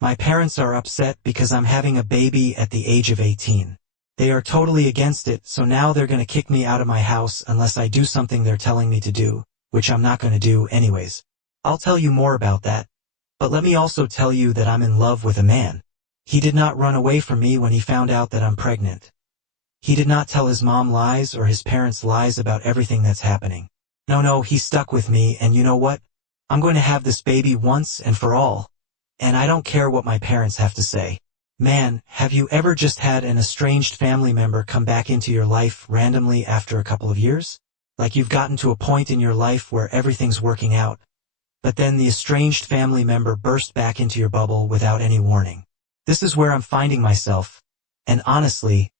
My parents are upset because I'm having a baby at the age of 18. They are totally against it, so now they're gonna kick me out of my house unless I do something they're telling me to do, which I'm not gonna do anyways. I'll tell you more about that. But let me also tell you that I'm in love with a man. He did not run away from me when he found out that I'm pregnant. He did not tell his mom lies or his parents lies about everything that's happening. No, he stuck with me, and you know what? I'm going to have this baby once and for all. And I don't care what my parents have to say. Man, have you ever just had an estranged family member come back into your life randomly after a couple of years? Like you've gotten to a point in your life where everything's working out, but then the estranged family member burst back into your bubble without any warning. This is where I'm finding myself, and honestly,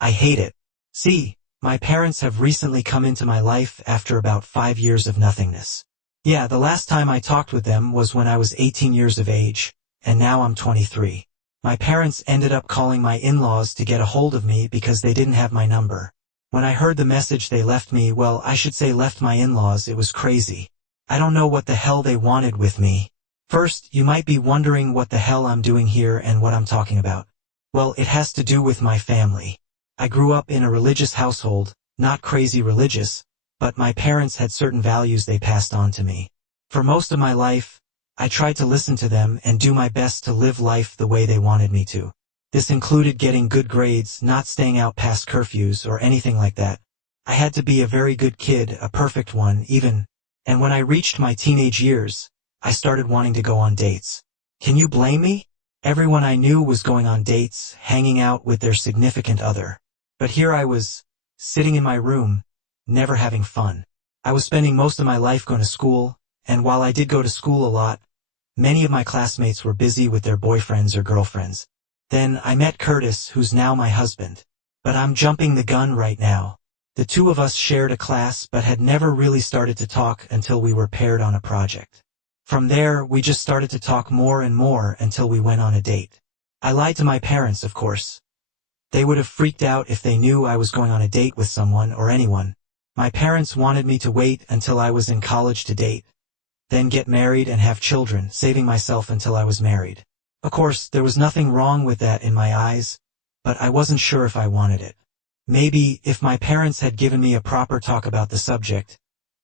I hate it. See, my parents have recently come into my life after about 5 years of nothingness. Yeah, the last time I talked with them was when I was 18 years of age, and now I'm 23. My parents ended up calling my in-laws to get a hold of me because they didn't have my number. When I heard the message they left me, well, I should say left my in-laws, it was crazy. I don't know what the hell they wanted with me. First, you might be wondering what the hell I'm doing here and what I'm talking about. Well, it has to do with my family. I grew up in a religious household, not crazy religious, but my parents had certain values they passed on to me. For most of my life, I tried to listen to them and do my best to live life the way they wanted me to. This included getting good grades, not staying out past curfews or anything like that. I had to be a very good kid, a perfect one even, and when I reached my teenage years, I started wanting to go on dates. Can you blame me? Everyone I knew was going on dates, hanging out with their significant other. But here I was, sitting in my room, never having fun. I was spending most of my life going to school, and while I did go to school a lot, many of my classmates were busy with their boyfriends or girlfriends. Then I met Curtis, who's now my husband. But I'm jumping the gun right now. The two of us shared a class but had never really started to talk until we were paired on a project. From there, we just started to talk more and more until we went on a date. I lied to my parents, of course. They would have freaked out if they knew I was going on a date with someone or anyone. My parents wanted me to wait until I was in college to date, then get married and have children, saving myself until I was married. Of course, there was nothing wrong with that in my eyes, but I wasn't sure if I wanted it. Maybe, if my parents had given me a proper talk about the subject,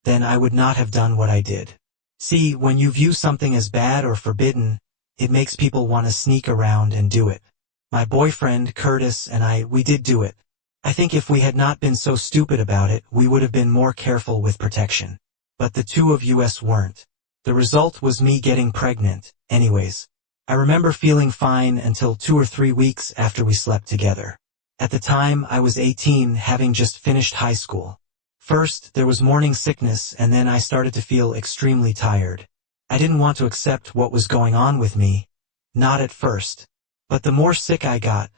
then I would not have done what I did. See, when you view something as bad or forbidden, it makes people want to sneak around and do it. My boyfriend, Curtis, and we did do it. I think if we had not been so stupid about it, we would have been more careful with protection. But the two of us weren't. The result was me getting pregnant, anyways. I remember feeling fine until 2 or 3 weeks after we slept together. At the time, I was 18, having just finished high school. First, there was morning sickness, and then I started to feel extremely tired. I didn't want to accept what was going on with me. Not at first. But the more sick I got,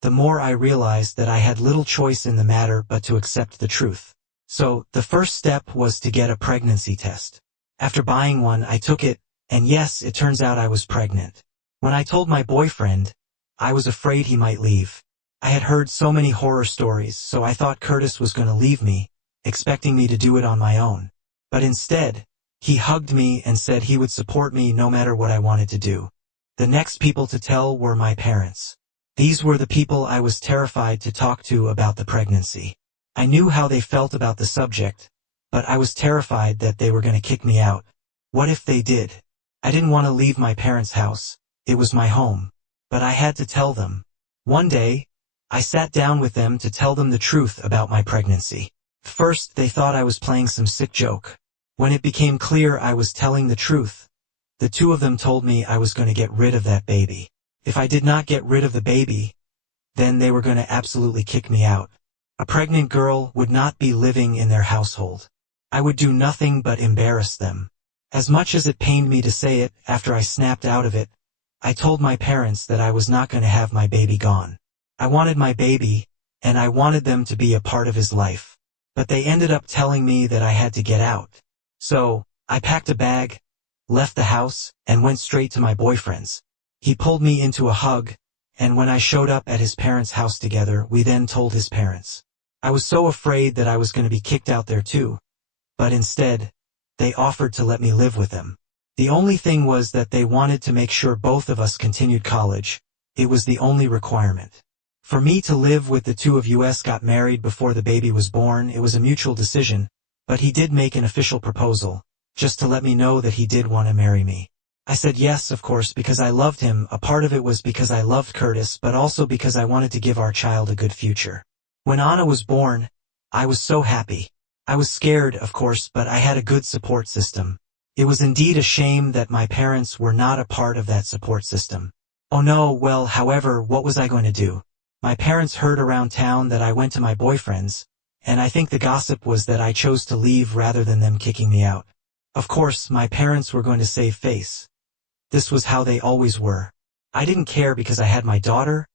the more I realized that I had little choice in the matter but to accept the truth. So, the first step was to get a pregnancy test. After buying one, I took it, and yes, it turns out I was pregnant. When I told my boyfriend, I was afraid he might leave. I had heard so many horror stories, so I thought Curtis was going to leave me, expecting me to do it on my own. But instead, he hugged me and said he would support me no matter what I wanted to do. The next people to tell were my parents. These were the people I was terrified to talk to about the pregnancy. I knew how they felt about the subject, but I was terrified that they were going to kick me out. What if they did? I didn't want to leave my parents' house. It was my home. But I had to tell them. One day, I sat down with them to tell them the truth about my pregnancy. First, they thought I was playing some sick joke. When it became clear I was telling the truth, the two of them told me I was going to get rid of that baby. If I did not get rid of the baby, then they were going to absolutely kick me out. A pregnant girl would not be living in their household. I would do nothing but embarrass them. As much as it pained me to say it, after I snapped out of it, I told my parents that I was not going to have my baby gone. I wanted my baby, and I wanted them to be a part of his life. But they ended up telling me that I had to get out. So, I packed a bag, left the house, and went straight to my boyfriend's. He pulled me into a hug, and when I showed up at his parents' house together, we then told his parents. I was so afraid that I was going to be kicked out there too. But instead, they offered to let me live with them. The only thing was that they wanted to make sure both of us continued college. It was the only requirement. For me to live with the two of us got married before the baby was born. It was a mutual decision, but he did make an official proposal, just to let me know that he did want to marry me. I said yes, of course, because I loved him. A part of it was because I loved Curtis, but also because I wanted to give our child a good future. When Anna was born, I was so happy. I was scared, of course, but I had a good support system. It was indeed a shame that my parents were not a part of that support system. Oh no, well, however, what was I going to do? My parents heard around town that I went to my boyfriend's, and I think the gossip was that I chose to leave rather than them kicking me out. Of course, my parents were going to save face. This was how they always were. I didn't care because I had my daughter,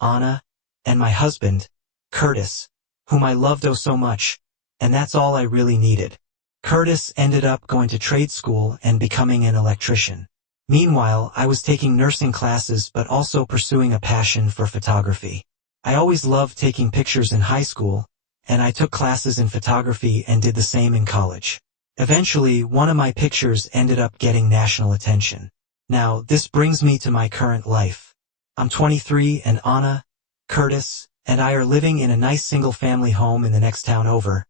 Anna, and my husband, Curtis, whom I loved oh so much, and that's all I really needed. Curtis ended up going to trade school and becoming an electrician. Meanwhile, I was taking nursing classes but also pursuing a passion for photography. I always loved taking pictures in high school, and I took classes in photography and did the same in college. Eventually, one of my pictures ended up getting national attention. Now, this brings me to my current life. I'm 23 and Anna, Curtis, and I are living in a nice single-family home in the next town over.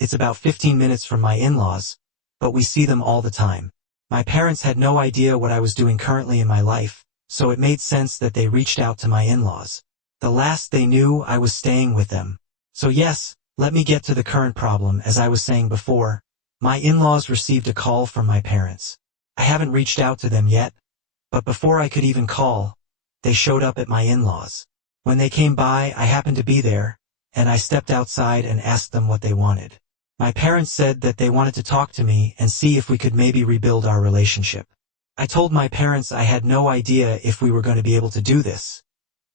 It's about 15 minutes from my in-laws, but we see them all the time. My parents had no idea what I was doing currently in my life, so it made sense that they reached out to my in-laws. The last they knew, I was staying with them. So yes, let me get to the current problem. As I was saying before, my in-laws received a call from my parents. I haven't reached out to them yet, but before I could even call, they showed up at my in-laws. When they came by, I happened to be there, and I stepped outside and asked them what they wanted. My parents said that they wanted to talk to me and see if we could maybe rebuild our relationship. I told my parents I had no idea if we were going to be able to do this.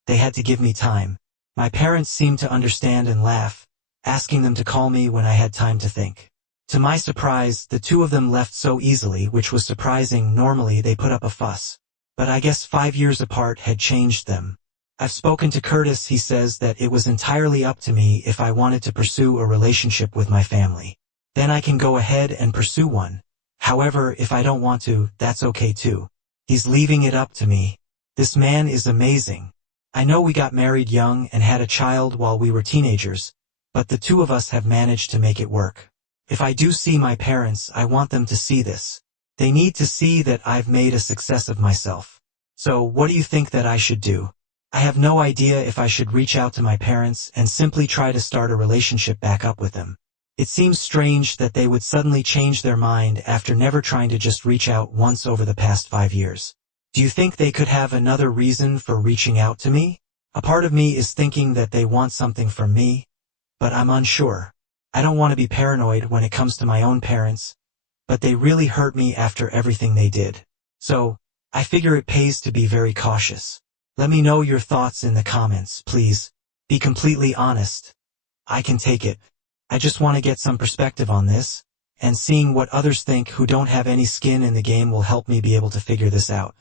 They had to give me time. My parents seemed to understand and laugh, asking them to call me when I had time to think. To my surprise, the two of them left so easily, which was surprising. Normally they put up a fuss. But I guess 5 years apart had changed them. I've spoken to Curtis. He says that it was entirely up to me if I wanted to pursue a relationship with my family. Then I can go ahead and pursue one. However, if I don't want to, that's okay too. He's leaving it up to me. This man is amazing. I know we got married young and had a child while we were teenagers, but the two of us have managed to make it work. If I do see my parents, I want them to see this. They need to see that I've made a success of myself. So, what do you think that I should do? I have no idea if I should reach out to my parents and simply try to start a relationship back up with them. It seems strange that they would suddenly change their mind after never trying to just reach out once over the past 5 years. Do you think they could have another reason for reaching out to me? A part of me is thinking that they want something from me, but I'm unsure. I don't want to be paranoid when it comes to my own parents, but they really hurt me after everything they did. So, I figure it pays to be very cautious. Let me know your thoughts in the comments, please. Be completely honest. I can take it. I just want to get some perspective on this, and seeing what others think who don't have any skin in the game will help me be able to figure this out.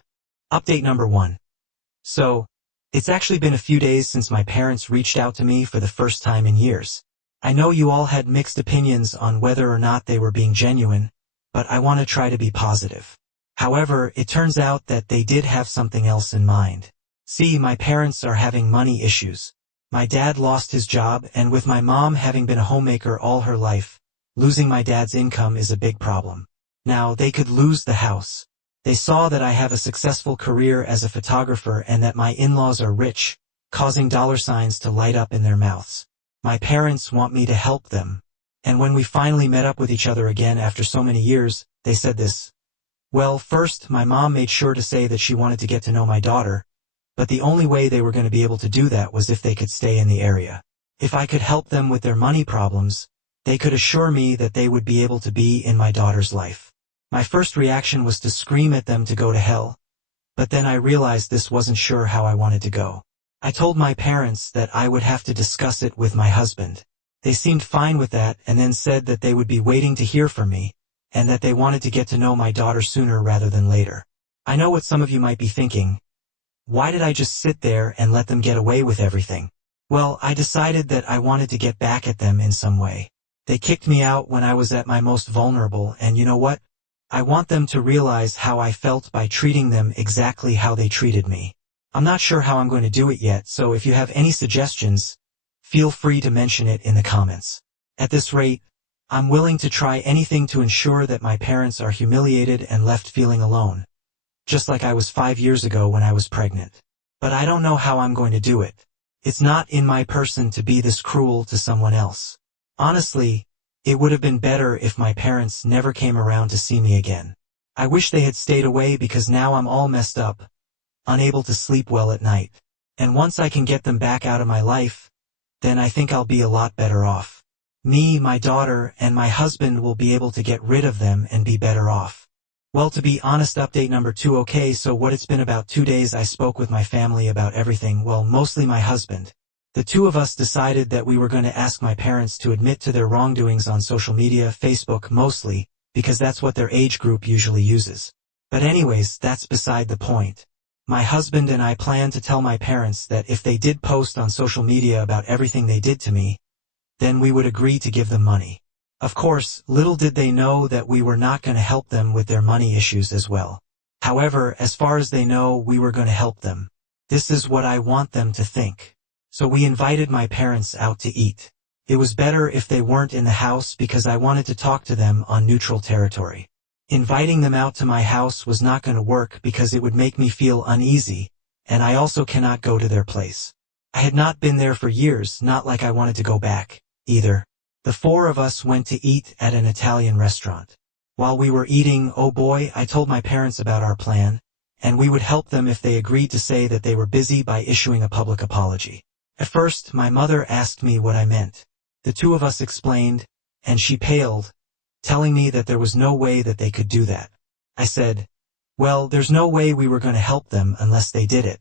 Update number 1. So, it's actually been a few days since my parents reached out to me for the first time in years. I know you all had mixed opinions on whether or not they were being genuine, but I want to try to be positive. However, it turns out that they did have something else in mind. See, my parents are having money issues. My dad lost his job, and with my mom having been a homemaker all her life, losing my dad's income is a big problem. Now, they could lose the house. They saw that I have a successful career as a photographer and that my in-laws are rich, causing dollar signs to light up in their mouths. My parents want me to help them. And when we finally met up with each other again after so many years, they said this. Well, first, my mom made sure to say that she wanted to get to know my daughter, but the only way they were going to be able to do that was if they could stay in the area. If I could help them with their money problems, they could assure me that they would be able to be in my daughter's life. My first reaction was to scream at them to go to hell, but then I realized this wasn't sure how I wanted to go. I told my parents that I would have to discuss it with my husband. They seemed fine with that and then said that they would be waiting to hear from me, and that they wanted to get to know my daughter sooner rather than later. I know what some of you might be thinking. Why did I just sit there and let them get away with everything? Well, I decided that I wanted to get back at them in some way. They kicked me out when I was at my most vulnerable, and you know what? I want them to realize how I felt by treating them exactly how they treated me. I'm not sure how I'm going to do it yet, so if you have any suggestions, feel free to mention it in the comments. At this rate, I'm willing to try anything to ensure that my parents are humiliated and left feeling alone, just like I was 5 years ago when I was pregnant. But I don't know how I'm going to do it. It's not in my person to be this cruel to someone else. Honestly, it would have been better if my parents never came around to see me again. I wish they had stayed away because now I'm all messed up, unable to sleep well at night. And once I can get them back out of my life, then I think I'll be a lot better off. Me, my daughter, and my husband will be able to get rid of them and be better off. Well, to be honest, update number 2. Okay, so what it's been about 2 days I spoke with my family about everything, well, mostly my husband. The two of us decided that we were going to ask my parents to admit to their wrongdoings on social media, Facebook mostly, because that's what their age group usually uses. But anyways, that's beside the point. My husband and I plan to tell my parents that if they did post on social media about everything they did to me, then we would agree to give them money. Of course, little did they know that we were not going to help them with their money issues as well. However, as far as they know, we were going to help them. This is what I want them to think. So we invited my parents out to eat. It was better if they weren't in the house because I wanted to talk to them on neutral territory. Inviting them out to my house was not going to work because it would make me feel uneasy, and I also cannot go to their place. I had not been there for years, not like I wanted to go back, either. The 4 of us went to eat at an Italian restaurant. While we were eating, oh boy, I told my parents about our plan, and we would help them if they agreed to say that they were busy by issuing a public apology. At first, my mother asked me what I meant. The 2 of us explained, and she paled, telling me that there was no way that they could do that. I said, well, there's no way we were going to help them unless they did it.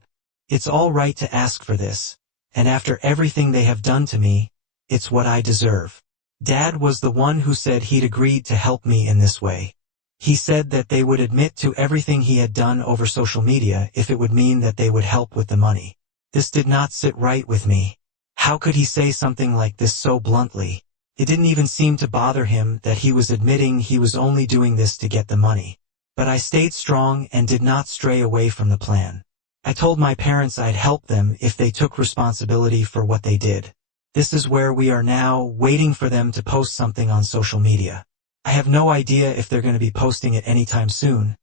It's all right to ask for this, and after everything they have done to me, it's what I deserve. Dad was the one who said he'd agreed to help me in this way. He said that they would admit to everything he had done over social media if it would mean that they would help with the money. This did not sit right with me. How could he say something like this so bluntly? It didn't even seem to bother him that he was admitting he was only doing this to get the money. But I stayed strong and did not stray away from the plan. I told my parents I'd help them if they took responsibility for what they did. This is where we are now, waiting for them to post something on social media. I have no idea if they're going to be posting it anytime soon,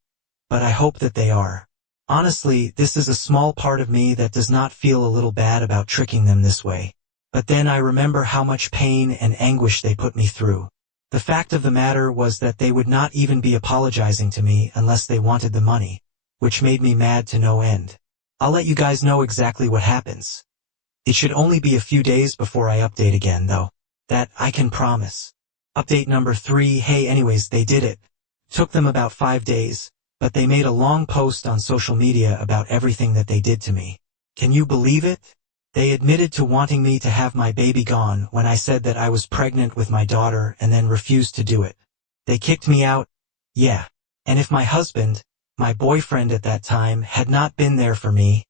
but I hope that they are. Honestly, this is a small part of me that does not feel a little bad about tricking them this way. But then I remember how much pain and anguish they put me through. The fact of the matter was that they would not even be apologizing to me unless they wanted the money, which made me mad to no end. I'll let you guys know exactly what happens. It should only be a few days before I update again though. That I can promise. Update number 3. Hey, anyways, they did it. Took them about 5 days, but they made a long post on social media about everything that they did to me. Can you believe it? They admitted to wanting me to have my baby gone when I said that I was pregnant with my daughter and then refused to do it. They kicked me out. Yeah. And if my husband, my boyfriend at that time, had not been there for me,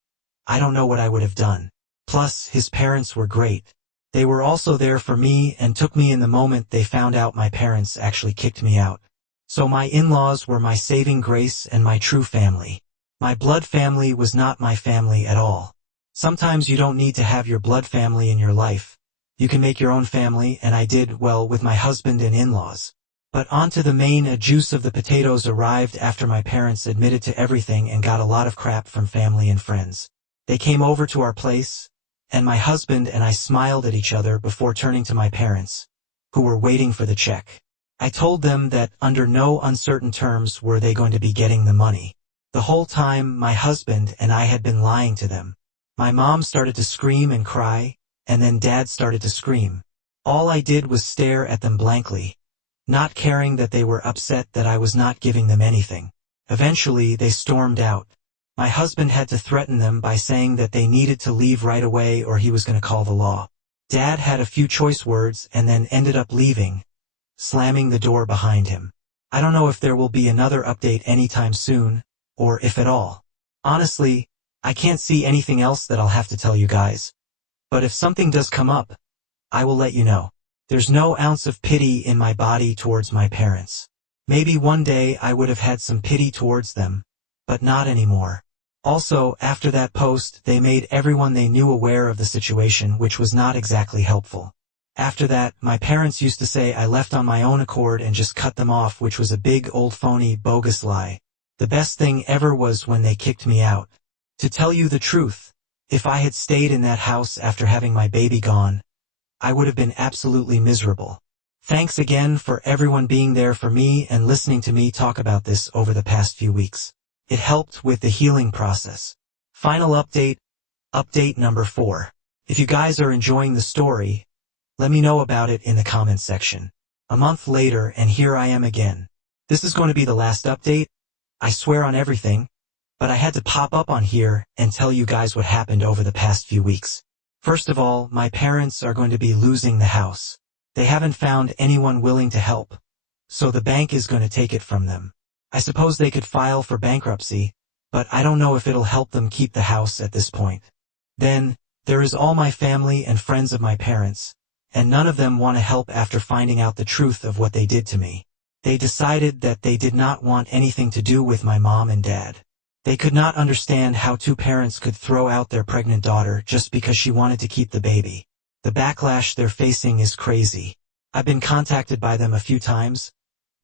I don't know what I would have done. Plus, his parents were great. They were also there for me and took me in the moment they found out my parents actually kicked me out. So my in-laws were my saving grace and my true family. My blood family was not my family at all. Sometimes you don't need to have your blood family in your life. You can make your own family, and I did, well, with my husband and in-laws. But onto the main juice of the potatoes arrived after my parents admitted to everything and got a lot of crap from family and friends. They came over to our place, and my husband and I smiled at each other before turning to my parents, who were waiting for the check. I told them that under no uncertain terms were they going to be getting the money. The whole time, my husband and I had been lying to them. My mom started to scream and cry, and then Dad started to scream. All I did was stare at them blankly, not caring that they were upset that I was not giving them anything. Eventually, they stormed out. My husband had to threaten them by saying that they needed to leave right away or he was going to call the law. Dad had a few choice words and then ended up leaving, slamming the door behind him. I don't know if there will be another update anytime soon, or if at all. Honestly, I can't see anything else that I'll have to tell you guys. But if something does come up, I will let you know. There's no ounce of pity in my body towards my parents. Maybe one day I would have had some pity towards them, but not anymore. Also, after that post, they made everyone they knew aware of the situation, which was not exactly helpful. After that, my parents used to say I left on my own accord and just cut them off, which was a big old phony, bogus lie. The best thing ever was when they kicked me out. To tell you the truth, if I had stayed in that house after having my baby gone, I would have been absolutely miserable. Thanks again for everyone being there for me and listening to me talk about this over the past few weeks. It helped with the healing process. Final update, update number 4. If you guys are enjoying the story, let me know about it in the comments section. A month later, and here I am again. This is going to be the last update, I swear on everything, but I had to pop up on here and tell you guys what happened over the past few weeks. First of all, my parents are going to be losing the house. They haven't found anyone willing to help, so the bank is going to take it from them. I suppose they could file for bankruptcy, but I don't know if it'll help them keep the house at this point. Then, there is all my family and friends of my parents, and none of them want to help after finding out the truth of what they did to me. They decided that they did not want anything to do with my mom and dad. They could not understand how two parents could throw out their pregnant daughter just because she wanted to keep the baby. The backlash they're facing is crazy. I've been contacted by them a few times,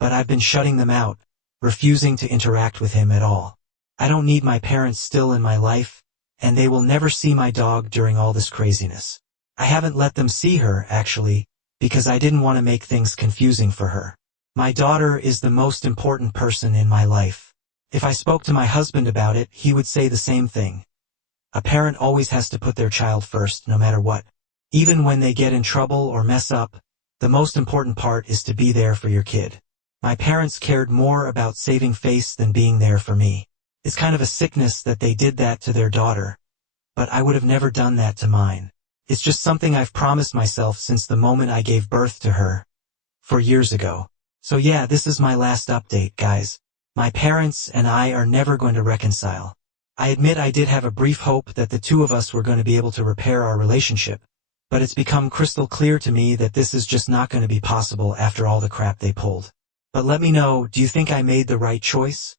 but I've been shutting them out, refusing to interact with him at all. I don't need my parents still in my life, and they will never see my dog during all this craziness. I haven't let them see her, actually, because I didn't want to make things confusing for her. My daughter is the most important person in my life. If I spoke to my husband about it, he would say the same thing. A parent always has to put their child first, no matter what. Even when they get in trouble or mess up, the most important part is to be there for your kid. My parents cared more about saving face than being there for me. It's kind of a sickness that they did that to their daughter, but I would have never done that to mine. It's just something I've promised myself since the moment I gave birth to her, 4 years ago. So yeah, this is my last update, guys. My parents and I are never going to reconcile. I admit I did have a brief hope that the two of us were going to be able to repair our relationship, but it's become crystal clear to me that this is just not going to be possible after all the crap they pulled. But let me know, do you think I made the right choice?